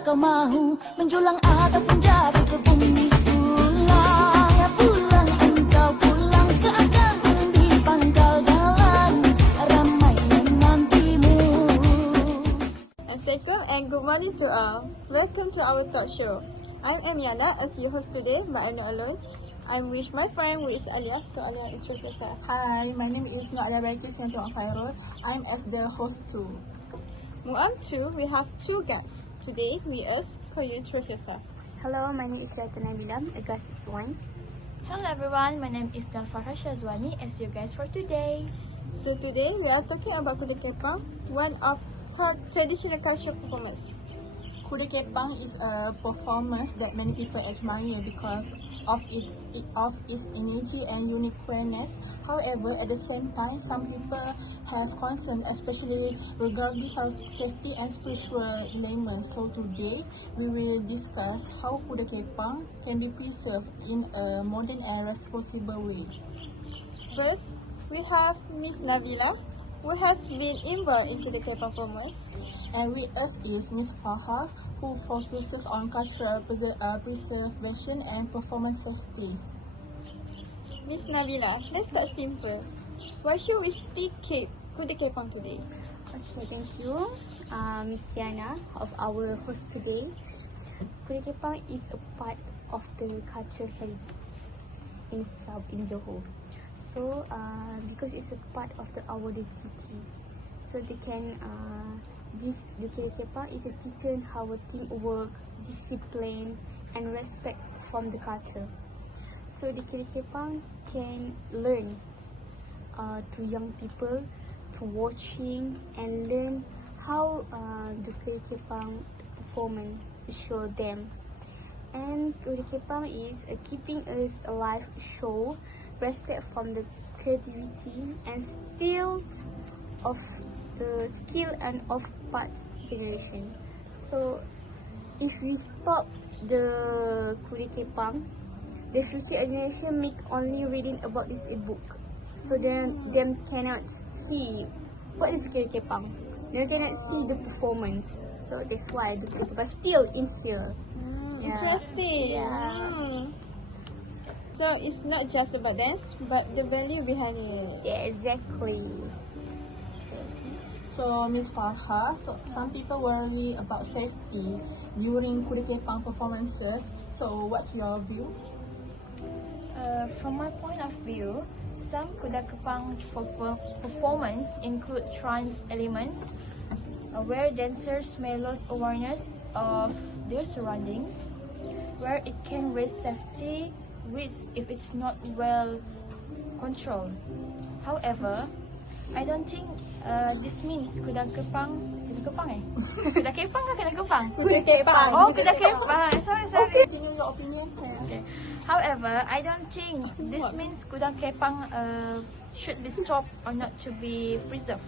kau mahu menjulang ataupun jatuh ke bumi. Pulang, ya pulang, engkau pulang, seakan di pangkal jalan ramai menantimu. Assalamualaikum and good morning to all. Welcome to our talk show. I'm Emiana as your host today, but I'm not alone. I'm with my friend who is Alia. So Alia, introduce yourself. Hi, my name is Nadia Baikis Khairul. I'm as the host too. Move on to, we have two guests. Today with us, can you introduce yourself? Hello, my name is Ratana Bilam, a guest one. Hello everyone, my name is Nalfara Shazwani as your guest for today. So today we are talking about Kuda Kepang, one of her traditional cultural performance. Kuda Kepang is a performance that many people admire because of its energy and uniqueness. However, at the same time, some people have concern, especially regarding safety and spiritual elements. So today, we will discuss how Kuda Kepang can be preserved in a modern and responsible way. First, we have Miss Nabila, who has been involved in Kuda Kepang performance. And with us is Miss Faha, who focuses on cultural preservation and performance safety. Miss Nabila, let's start simple. Why should we still keep Kuda Kepang today? Okay, thank you, Miss Yana, of our host today. Kuda Kepang is a part of the cultural heritage in Johor. So, because it's a part of our identity, so they can the Kuda Kepang is a teacher how teamwork, discipline, and respect from the culture. So the Kuda Kepang can learn to young people to watching and learn how the Kuda Kepang performance to show them. And Kuda Kepang is keeping us alive show respect from the creativity and still of the skill and of past generation. So if we stop the Kuda Kepang, the future generation make only reading about this book. So then them cannot see what is Kuda Kepang. They cannot see the performance. So that's why the Kuda Kepang still in here. Interesting. Yeah. So it's not just about dance, but the value behind it. Yeah, exactly. So, Ms. Farha, some people worry about safety during Kuda Kepang performances. So, what's your view? From my point of view, some Kuda Kepang performance include trance elements, where dancers may lose awareness of their surroundings, where it can raise safety risk if it's not well controlled. However, I don't think this means Kuda Kepang Kuda Kepang ke Kuda Kepang? Kuda Kepang. Oh, Kuda Kepang. Sorry. Continue your opinion. Okay. However, I don't think this means Kuda Kepang should be stopped or not to be preserved.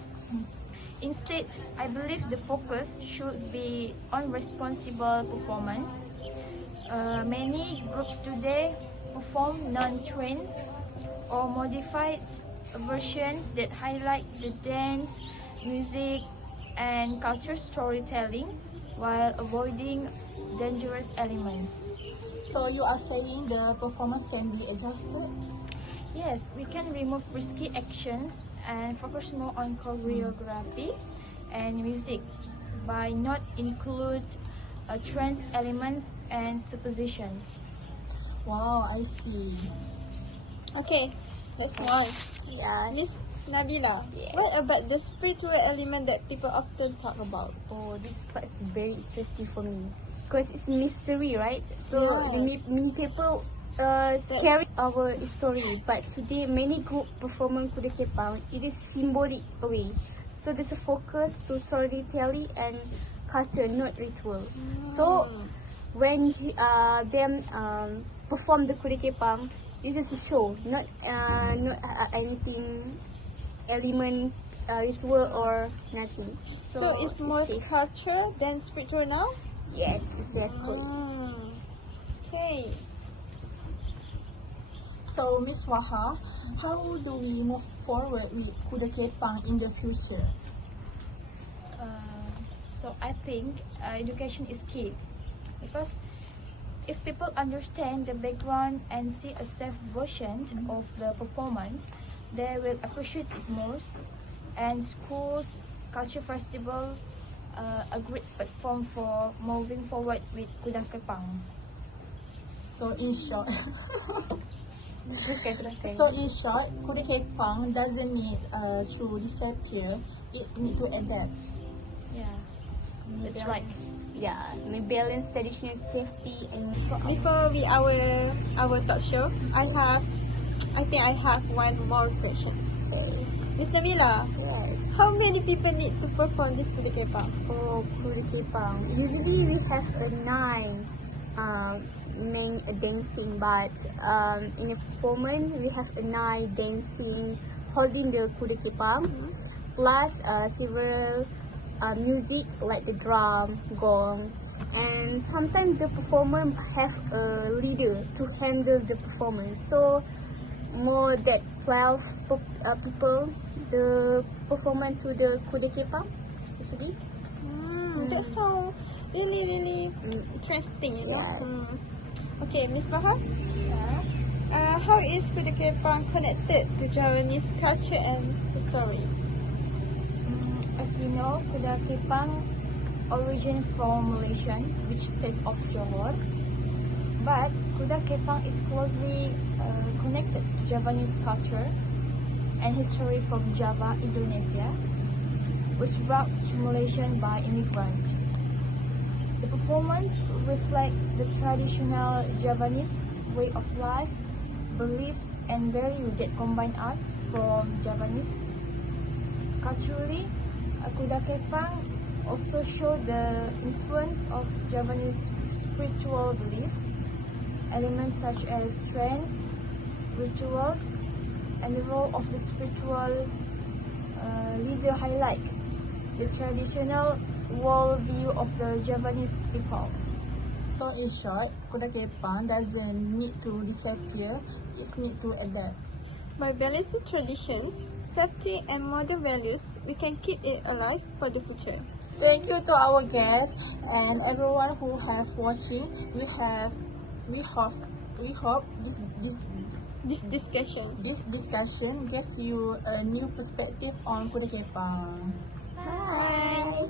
Instead, I believe the focus should be on responsible performance. Many groups today perform non-trained or modified versions that highlight the dance, music, and culture storytelling while avoiding dangerous elements. So you are saying the performance can be adjusted? Yes, we can remove risky actions and focus more on choreography and music by not include trance elements and suppositions. Wow, I see. Okay, let's move on. Yeah. Miss Nabila, Yes. what about the spiritual element that people often talk about? Oh, this part is very interesting for me because it's mystery, right? So Yes. many people carry our story, but today many group performing Kuda Kepang it is symbolic way. So there's a focus to storytelling and culture, not ritual. So when them perform the Kuda Kepang, it's just a show, not anything elements, ritual or nothing. So it's more safe. culture than spiritual now? Yes, exactly. Okay. So, Ms. Waha, how do we move forward with Kuda Kepang in the future? So I think education is key, because if people understand the background and see a safe version of the performance, they will appreciate it more. And schools, culture festival, a great platform for moving forward with Kuda Kepang. So in short, Teruskan. Kuda Kepang doesn't need to disappear. It need to adapt. Yeah, that's right. Yeah, we balance traditional safety and Before we our talk show, I think I have one more questions. Miss Nabila, yes. how many people need to perform this Kuda Kepang? For Kuda Kepang, usually we have a 9 main dancing, but in a performance we have a 9 dancing holding the Kuda Kepang, plus several music like the drum, gong, and sometimes the performer have a leader to handle the performance. So more than 12 people the performance to the Kuda Kepang actually. That sounds really interesting, you know? Yes. Okay, Miss Farah, how is Kuda Kepang connected to Javanese culture and history? As we know, Kuda Kepang origin from Malaysia, which state of Johor. But Kuda Kepang is closely connected to Javanese culture and history from Java, Indonesia, which brought to Malaysia by immigrants. The performance reflects the traditional Javanese way of life, beliefs, and values that combine art from Javanese. Culturally, Kuda Kepang also show the influence of Javanese spiritual beliefs. Elements such as trance, rituals, and the role of the spiritual leader highlight the traditional worldview of the Javanese people. So in short, Kuda Kepang doesn't need to disappear. It need to adapt. By balancing traditions, safety, and modern values, we can keep it alive for the future. Thank you to our guests and everyone who have watching. We hope This discussion gave you a new perspective on Kuda Kepang. Bye.